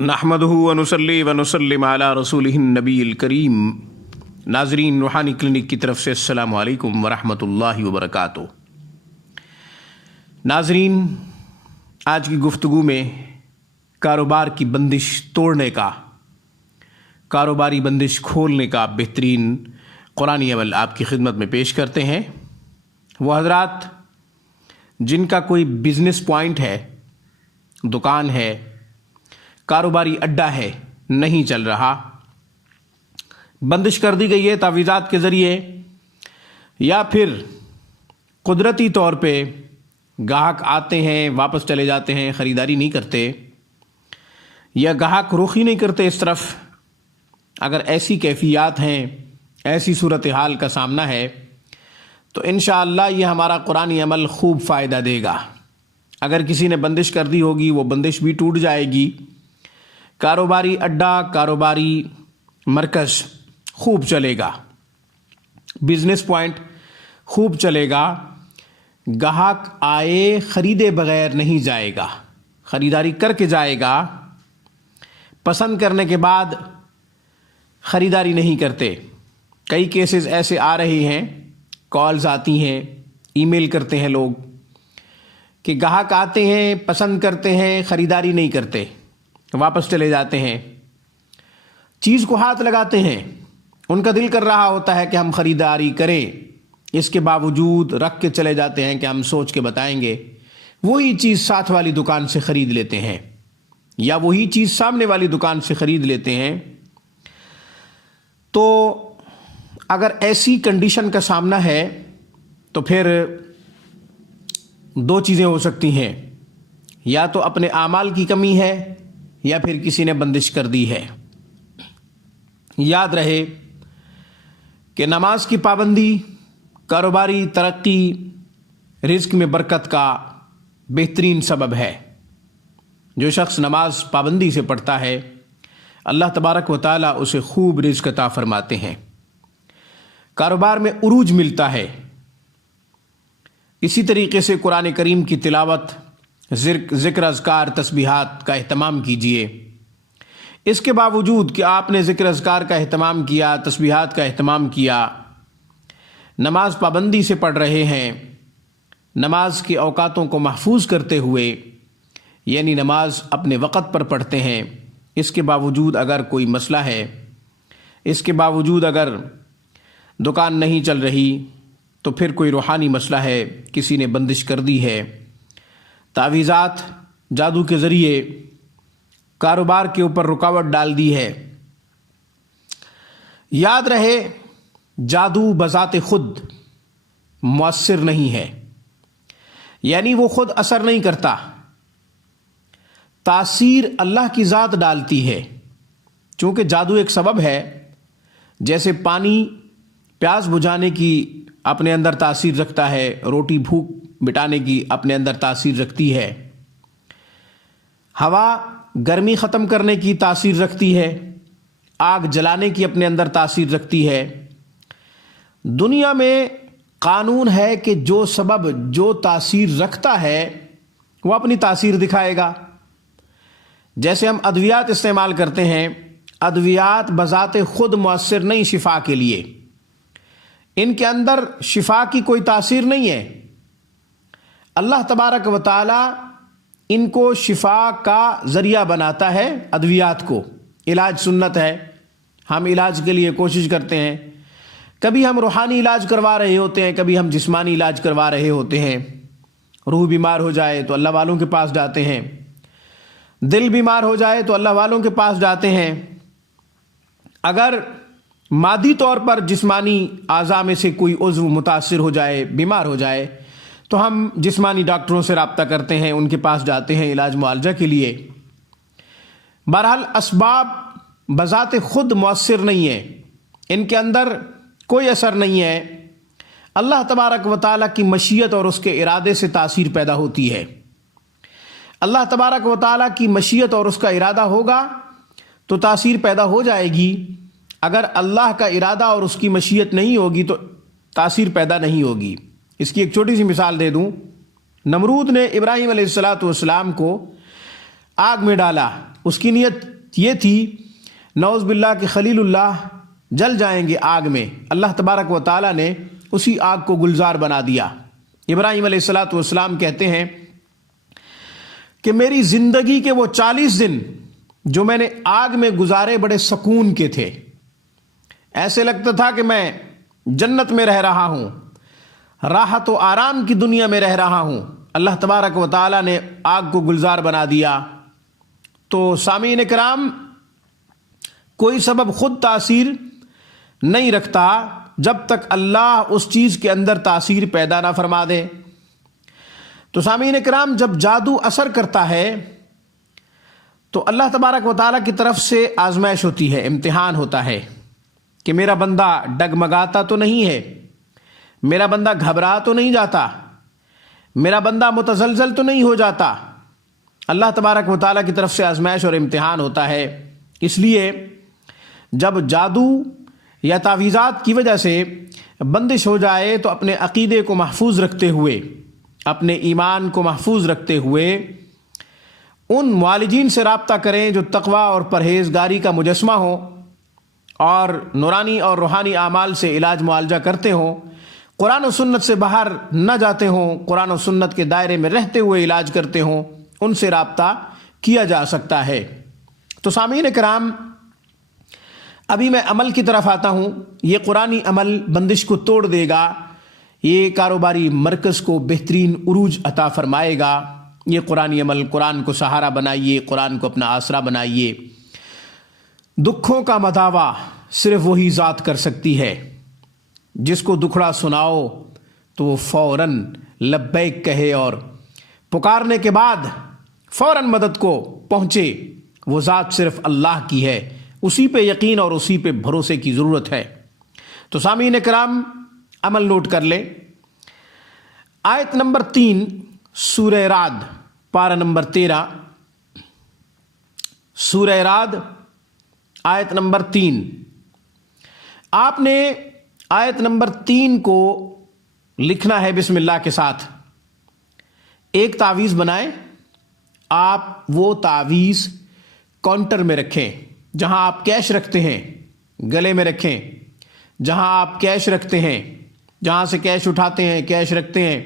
نحمدہ ونصلی ونسلم علی رسولہ النبی الکریم۔ ناظرین، روحانی کلینک کی طرف سے السلام علیکم ورحمۃ اللہ وبرکاتہ۔ ناظرین، آج کی گفتگو میں کاروبار کی بندش توڑنے کا، کاروباری بندش کھولنے کا بہترین قرآنی عمل آپ کی خدمت میں پیش کرتے ہیں۔ وہ حضرات جن کا کوئی بزنس پوائنٹ ہے، دکان ہے، کاروباری اڈہ ہے، نہیں چل رہا، بندش کر دی گئی ہے تعویذات کے ذریعے، یا پھر قدرتی طور پہ گاہک آتے ہیں واپس چلے جاتے ہیں، خریداری نہیں کرتے، یا گاہک رخ ہی نہیں کرتے اس طرف، اگر ایسی کیفیات ہیں، ایسی صورتحال کا سامنا ہے، تو انشاءاللہ یہ ہمارا قرآنی عمل خوب فائدہ دے گا۔ اگر کسی نے بندش کر دی ہوگی، وہ بندش بھی ٹوٹ جائے گی، کاروباری اڈہ، کاروباری مرکز خوب چلے گا، بزنس پوائنٹ خوب چلے گا، گاہک آئے خریدے بغیر نہیں جائے گا، خریداری کر کے جائے گا، پسند کرنے کے بعد خریداری نہیں کرتے۔ کئی کیسز ایسے آ رہے ہیں، کالز آتی ہیں، ای میل کرتے ہیں لوگ کہ گاہک آتے ہیں، پسند کرتے ہیں، خریداری نہیں کرتے، واپس چلے جاتے ہیں، چیز کو ہاتھ لگاتے ہیں، ان کا دل کر رہا ہوتا ہے کہ ہم خریداری کریں، اس کے باوجود رکھ کے چلے جاتے ہیں کہ ہم سوچ کے بتائیں گے، وہی چیز ساتھ والی دکان سے خرید لیتے ہیں، یا وہی چیز سامنے والی دکان سے خرید لیتے ہیں۔ تو اگر ایسی کنڈیشن کا سامنا ہے تو پھر دو چیزیں ہو سکتی ہیں، یا تو اپنے اعمال کی کمی ہے، یا پھر کسی نے بندش کر دی ہے۔ یاد رہے کہ نماز کی پابندی کاروباری ترقی، رزق میں برکت کا بہترین سبب ہے۔ جو شخص نماز پابندی سے پڑھتا ہے، اللہ تبارک و تعالیٰ اسے خوب رزق عطا فرماتے ہیں، کاروبار میں عروج ملتا ہے۔ اسی طریقے سے قرآن کریم کی تلاوت، ذکر اذکار، تسبیحات کا اہتمام کیجیے۔ اس کے باوجود کہ آپ نے ذکر اذکار کا اہتمام کیا، تسبیحات کا اہتمام کیا، نماز پابندی سے پڑھ رہے ہیں، نماز کے اوقاتوں کو محفوظ کرتے ہوئے، یعنی نماز اپنے وقت پر پڑھتے ہیں، اس کے باوجود اگر کوئی مسئلہ ہے، اس کے باوجود اگر دکان نہیں چل رہی، تو پھر کوئی روحانی مسئلہ ہے، کسی نے بندش کر دی ہے، تعویذات، جادو کے ذریعے کاروبار کے اوپر رکاوٹ ڈال دی ہے۔ یاد رہے، جادو بذات خود مؤثر نہیں ہے، یعنی وہ خود اثر نہیں کرتا، تاثیر اللہ کی ذات ڈالتی ہے۔ چونکہ جادو ایک سبب ہے، جیسے پانی پیاس بجھانے کی اپنے اندر تاثیر رکھتا ہے، روٹی بھوک مٹانے کی اپنے اندر تاثیر رکھتی ہے، ہوا گرمی ختم کرنے کی تاثیر رکھتی ہے، آگ جلانے کی اپنے اندر تاثیر رکھتی ہے۔ دنیا میں قانون ہے کہ جو سبب جو تاثیر رکھتا ہے وہ اپنی تاثیر دکھائے گا۔ جیسے ہم ادویات استعمال کرتے ہیں، ادویات بذات خود مؤثر نہیں شفا کے لیے، ان کے اندر شفا کی کوئی تاثیر نہیں ہے، اللہ تبارک و تعالی ان کو شفا کا ذریعہ بناتا ہے۔ ادویات کو علاج سنت ہے، ہم علاج کے لیے کوشش کرتے ہیں، کبھی ہم روحانی علاج کروا رہے ہوتے ہیں، کبھی ہم جسمانی علاج کروا رہے ہوتے ہیں۔ روح بیمار ہو جائے تو اللہ والوں کے پاس جاتے ہیں، دل بیمار ہو جائے تو اللہ والوں کے پاس جاتے ہیں۔ اگر مادی طور پر جسمانی اعضاء میں سے کوئی عضو متاثر ہو جائے، بیمار ہو جائے، تو ہم جسمانی ڈاکٹروں سے رابطہ کرتے ہیں، ان کے پاس جاتے ہیں علاج معالجہ کے لیے۔ بہرحال اسباب بذات خود مؤثر نہیں ہیں، ان کے اندر کوئی اثر نہیں ہے، اللہ تبارک و تعالیٰ کی مشیت اور اس کے ارادے سے تاثیر پیدا ہوتی ہے۔ اللہ تبارک و تعالیٰ کی مشیت اور اس کا ارادہ ہوگا تو تاثیر پیدا ہو جائے گی، اگر اللہ کا ارادہ اور اس کی مشیت نہیں ہوگی تو تاثیر پیدا نہیں ہوگی۔ اس کی ایک چھوٹی سی مثال دے دوں، نمرود نے ابراہیم علیہ الصلاۃ والسلام کو آگ میں ڈالا، اس کی نیت یہ تھی نعوذ باللہ کہ خلیل اللہ جل جائیں گے آگ میں، اللہ تبارک و تعالیٰ نے اسی آگ کو گلزار بنا دیا۔ ابراہیم علیہ الصلوۃ والسلام کہتے ہیں کہ میری زندگی کے وہ 40 دن جو میں نے آگ میں گزارے بڑے سکون کے تھے، ایسے لگتا تھا کہ میں جنت میں رہ رہا ہوں، راحت و آرام کی دنیا میں رہ رہا ہوں۔ اللہ تبارک و تعالیٰ نے آگ کو گلزار بنا دیا۔ تو سامعین کرام، کوئی سبب خود تاثیر نہیں رکھتا جب تک اللہ اس چیز کے اندر تاثیر پیدا نہ فرما دے۔ تو سامعین کرام، جب جادو اثر کرتا ہے تو اللہ تبارک و تعالیٰ کی طرف سے آزمائش ہوتی ہے، امتحان ہوتا ہے کہ میرا بندہ ڈگمگاتا تو نہیں ہے، میرا بندہ گھبرا تو نہیں جاتا، میرا بندہ متزلزل تو نہیں ہو جاتا۔ اللہ تبارک و تعالیٰ کی طرف سے آزمائش اور امتحان ہوتا ہے۔ اس لیے جب جادو یا تعویذات کی وجہ سے بندش ہو جائے تو اپنے عقیدے کو محفوظ رکھتے ہوئے، اپنے ایمان کو محفوظ رکھتے ہوئے ان معالجین سے رابطہ کریں جو تقوی اور پرہیزگاری کا مجسمہ ہوں اور نورانی اور روحانی اعمال سے علاج معالجہ کرتے ہوں، قرآن و سنت سے باہر نہ جاتے ہوں، قرآن و سنت کے دائرے میں رہتے ہوئے علاج کرتے ہوں، ان سے رابطہ کیا جا سکتا ہے۔ تو سامعین کرام، ابھی میں عمل کی طرف آتا ہوں۔ یہ قرآنی عمل بندش کو توڑ دے گا، یہ کاروباری مرکز کو بہترین عروج عطا فرمائے گا۔ یہ قرآنی عمل، قرآن کو سہارا بنائیے، قرآن کو اپنا آسرا بنائیے۔ دکھوں کا مداوا صرف وہی ذات کر سکتی ہے، جس کو دکھڑا سناؤ تو وہ فوراً لبیک کہے اور پکارنے کے بعد فوراً مدد کو پہنچے۔ وہ ذات صرف اللہ کی ہے، اسی پہ یقین اور اسی پہ بھروسے کی ضرورت ہے۔ تو سامعین کرام، عمل نوٹ کر لیں۔ آیت نمبر 3 سورہ رعد، پارہ نمبر 13، سورہ رعد آیت نمبر 3۔ آپ نے آیت نمبر 3 کو لکھنا ہے بسم اللہ کے ساتھ۔ ایک تعویذ بنائیں، آپ وہ تعویذ کاؤنٹر میں رکھیں، جہاں آپ کیش رکھتے ہیں، گلے میں رکھیں، جہاں آپ کیش رکھتے ہیں، جہاں سے کیش اٹھاتے ہیں، کیش رکھتے ہیں،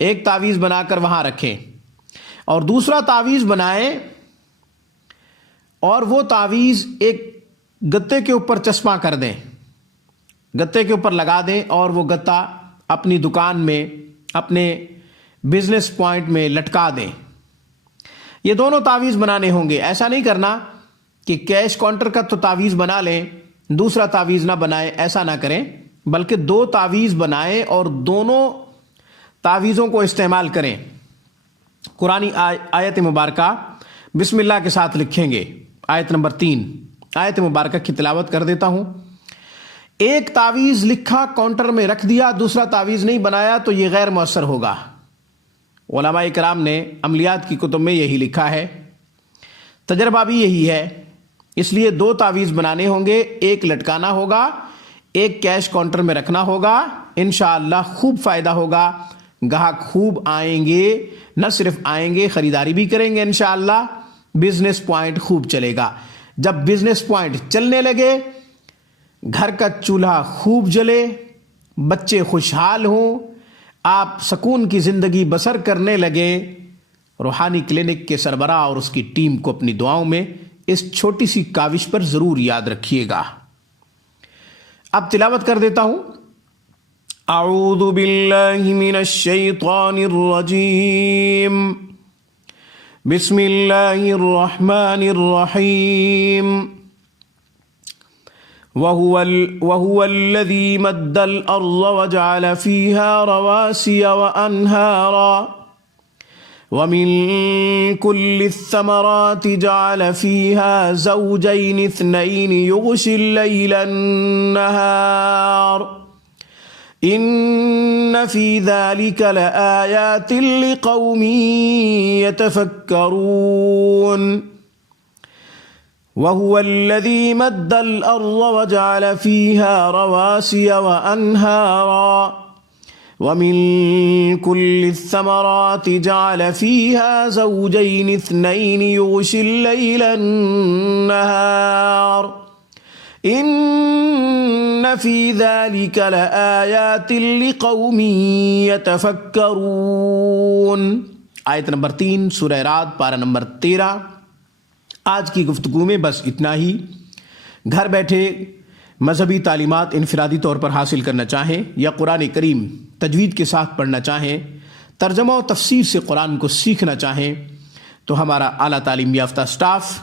ایک تعویذ بنا کر وہاں رکھیں، اور دوسرا تعویذ بنائیں اور وہ تعویذ ایک گتے کے اوپر چسپاں کر دیں، گتے کے اوپر لگا دیں، اور وہ گتا اپنی دکان میں، اپنے بزنس پوائنٹ میں لٹکا دیں۔ یہ دونوں تعویذ بنانے ہوں گے۔ ایسا نہیں کرنا کہ کیش کاؤنٹر کا تو تعویذ بنا لیں، دوسرا تعویذ نہ بنائیں، ایسا نہ کریں، بلکہ 2 تعویذ بنائیں اور دونوں تعویذوں کو استعمال کریں۔ قرآنی آیت مبارکہ بسم اللہ کے ساتھ لکھیں گے۔ آیت نمبر 3، آیت مبارکہ کی تلاوت کر دیتا ہوں۔ ایک تعویذ لکھا، کاؤنٹر میں رکھ دیا، دوسرا تعویذ نہیں بنایا تو یہ غیر مؤثر ہوگا۔ علماء کرام نے عملیات کی کتب میں یہی لکھا ہے، تجربہ بھی یہی ہے۔ اس لیے 2 تعویذ بنانے ہوں گے، ایک لٹکانا ہوگا، ایک کیش کاؤنٹر میں رکھنا ہوگا۔ انشاءاللہ خوب فائدہ ہوگا، گاہک خوب آئیں گے، نہ صرف آئیں گے، خریداری بھی کریں گے انشاءاللہ، بزنس پوائنٹ خوب چلے گا۔ جب بزنس پوائنٹ چلنے لگے، گھر کا چولہا خوب جلے، بچے خوشحال ہوں، آپ سکون کی زندگی بسر کرنے لگے، روحانی کلینک کے سربراہ اور اس کی ٹیم کو اپنی دعاؤں میں اس چھوٹی سی کاوش پر ضرور یاد رکھیے گا۔ اب تلاوت کر دیتا ہوں۔ اعوذ باللہ من الشیطان الرجیم، بسم اللہ الرحمن الرحیم۔ وهو الذي مد الأرض وجعل فيها رواسي وأنهارا ومن كل الثمرات جعل فيها زوجين اثنين يغشي الليل النهار إن في ذلك لآيات لقوم يتفكرون۔ وهو الذي مد الأرض وجعل فيها رواسي وأنهارا وَمِن كُلِّ الثَّمَرَاتِ جَعَلَ فِيهَا زَوْجَيْنِ اثْنَيْنِ يُغْشِي اللَّيْلَ النَّهَارَ إِنَّ فِي ذَلِكَ لَآيَاتٍ لِقَوْمٍ يَتَفَكَّرُونَ۔ آیت نمبر 3 سورہ رعد پارہ نمبر 13۔ آج کی گفتگو میں بس اتنا ہی۔ گھر بیٹھے مذہبی تعلیمات انفرادی طور پر حاصل کرنا چاہیں یا قرآن کریم تجوید کے ساتھ پڑھنا چاہیں، ترجمہ و تفسیر سے قرآن کو سیکھنا چاہیں تو ہمارا اعلیٰ تعلیم یافتہ سٹاف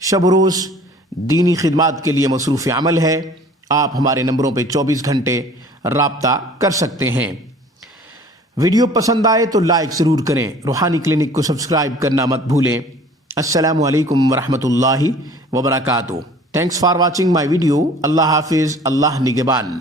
شب و روز دینی خدمات کے لیے مصروف عمل ہے۔ آپ ہمارے نمبروں پہ 24 گھنٹے رابطہ کر سکتے ہیں۔ ویڈیو پسند آئے تو لائک ضرور کریں، روحانی کلینک کو سبسکرائب کرنا مت بھولیں۔ السلام علیکم ورحمۃ اللہ وبرکاتہ۔ Thanks for watching my video. اللہ حافظ، اللہ نگہبان۔